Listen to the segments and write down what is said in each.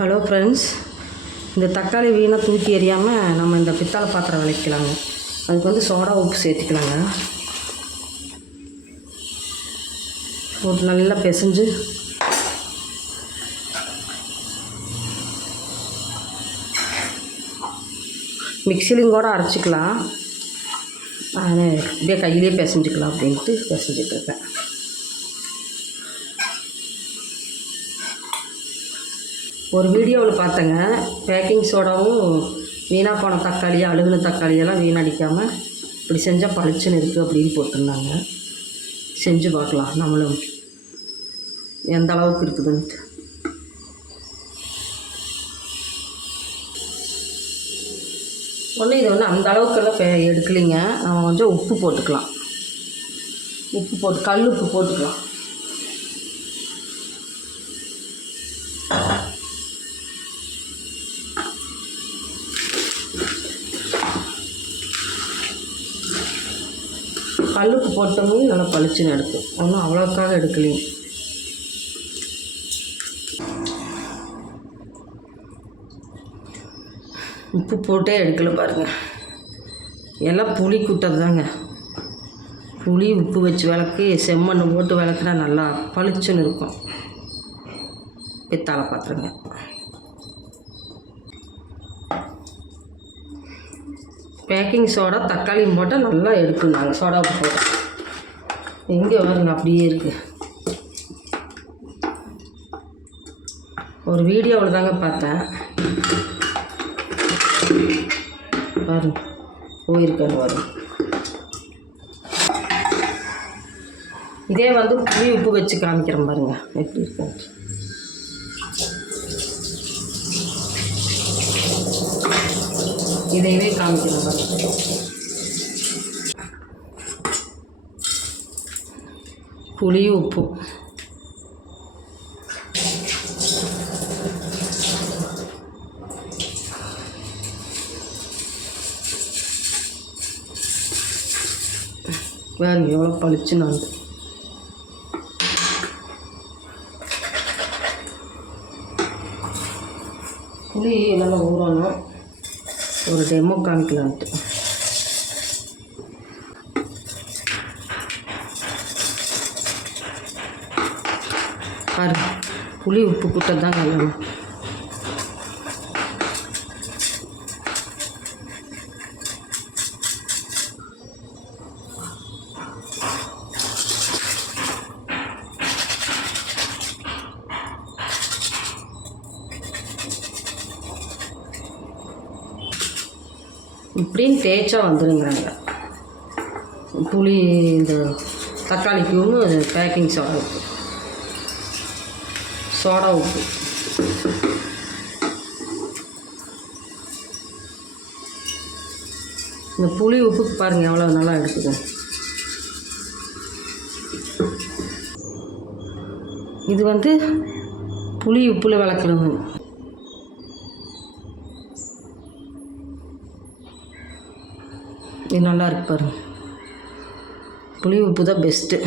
Hello friends இந்த தக்காளி வீணாக தூக்கி எறியாமல் நம்ம இந்த பித்தளை பாத்திரம் விளக்கலாங்க அதுக்கு வந்து சோடா உப்பு சேர்த்துக்கலாங்க. போட்டு நல்லா பிசைஞ்சு. மிக்சிலையும் கூட அரைச்சிக்கலாம். நான் அப்படியே கையிலே பிசைஞ்சிக்கலாம் அப்படின்ட்டு பிசைஞ்சிட்ருக்கேன் ஒரு வீடியோவில் பார்த்தேங்க. பேக்கிங் சோடாவும் வீணாக போன தக்காளி அழுகுன தக்காளியெல்லாம் வீணடிக்காமல் இப்படி செஞ்சால் பளிச்சுன்னு இருக்குது அப்படின்னு போட்டிருந்தாங்க. செஞ்சு பார்க்கலாம் நம்மளும். எந்த அளவுக்கு இருக்குதுன்ட்டு. ஒன்று இது வந்து அந்த அளவுக்கெல்லாம் பே எடுக்கலைங்க. நம்ம கொஞ்சம் உப்பு போட்டுக்கலாம். உப்பு போட்டு கல் உப்பு போட்டுக்கலாம். கல்லுக்கு போட்டோமே நல்லா பளிச்சுன்னு எடுக்கும் ஒன்றும் அவ்வளோக்காக எடுக்கலையும் உப்பு போட்டே எடுக்கல பாருங்கள் எல்லாம் புளி கூட்டது தாங்க புளி உப்பு வச்சு விளக்கி செம்மண் போட்டு விளக்குனா நல்லா பளிச்சுன்னு இருக்கும். பித்தாளை பாத்திரங்க பேக்கிங் சோடா தக்காளியும் போட்டால் நல்லா எடுக்கும் நாங்கள் சோடா உப்பு போட்டோம் எங்கே வருங்க அப்படியே இருக்குது ஒரு வீடியோவில் தாங்க பார்த்தேன். வரும் போயிருக்கேன்னு வரும் இதே வந்து புளி உப்பு வச்சு காமிக்கிறேன் பாருங்க எப்படி இருக்குன்ட்டு இதையவே காமிக்கிறேன் பாருங்க புளி உப்பு. வேறு எவ்வளோ பளிச்சுன்னு வந்து. புளி நல்லா ஊறணும். ஒரு டெமோ காமிக்கலான்ட்டு. பாரு புளி உப்பு குட்டது தான் கல்லணும் இப்படின்னு தேய்ச்சா வந்துடுங்கிறாங்க புளி இந்த தக்காளிக்கும் பேக்கிங் சோடா உப்பு. சோடா உப்பு. இந்த புளி உப்புக்கு பாருங்கள் எவ்வளோ நல்லா எடுத்துக்கும். இது வந்து புளி உப்பில் விளக்கணும் இது நல்லா இருக்கு பாருங்க. புளி உப்பு தான் பெஸ்ட்டு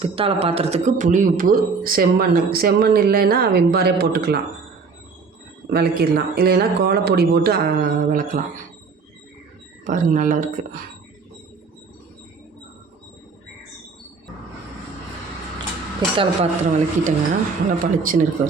பித்தாளை பாத்திரத்துக்கு புளி உப்பு செம்மண் செம்மண் இல்லைன்னா வெம்பாரே போட்டுக்கலாம். விளக்கிடலாம். இல்லைன்னா கோலப்பொடி போட்டு விளக்கலாம். பாருங்க நல்லா இருக்கு. பித்தாளை பாத்திரம் விளக்கிட்டேங்க. நல்லா பளிச்சுன்னு இருக்கு